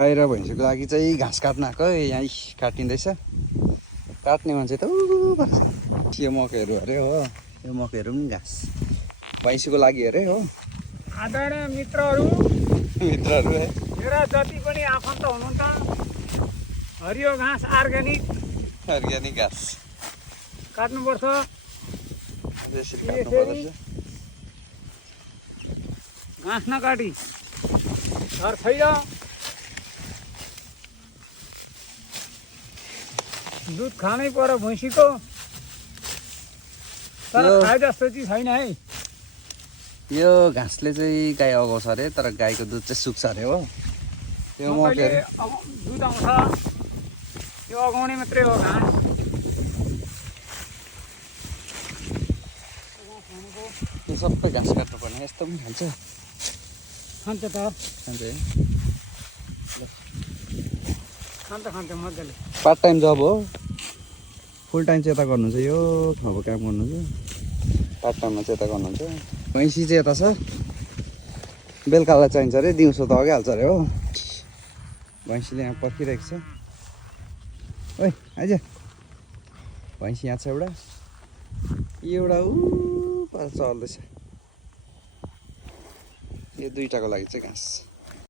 गाई र भैँसीको लागि चाहिँ घाँस काट्न आएको यहाँ काटिँदैछ। काट्ने मान्छे त यो मकैहरू अरे हो, यो मकैहरू पनि घाँस भैँसीको लागि अरे हो। आदरणीय मित्रहरू है मेरा जति पनि आफन्त हुनुहुन्छ, हरियो घाँस अर्ग्यानिक घाँस काट्नुपर्छ। यसरी काट्नुपर्छ। घाँस नकाटी घर छैन, दुध खानै पर्यो भैँसीको, तर खाए जस्तो चाहिँ छैन है। यो घाँसले चाहिँ गाई अगाउँछ अरे, तर गाईको दुध चाहिँ सुक्छ अरे हो। यो मकैले दुध आउँछ, यो अगाउने मात्रै हो घाँस। यो सबै घाँस काट्नुपर्ने। यस्तो पनि खान्छ खान्छ त, खान्छ है। खान्छ मजाले। पार्ट टाइम जब हो, फुल टाइम चाहिँ यता गर्नुहुन्छ, यो ठाउँको काम गर्नुहुन्छ। पार्ट टाइममा चाहिँ यता गर्नुहुन्छ। भैँसी चाहिँ यता छ, बेलुकालाई चाहिन्छ अरे, दिउँसो त अगिहाल्छ अरे हो। भैँसीले यहाँ पर्खिरहेको छ। ओइ आइज, भैँसी यहाँ छ एउटा, एउटा पर चल्दैछ। यो दुईटाको लागि चाहिँ घाँस।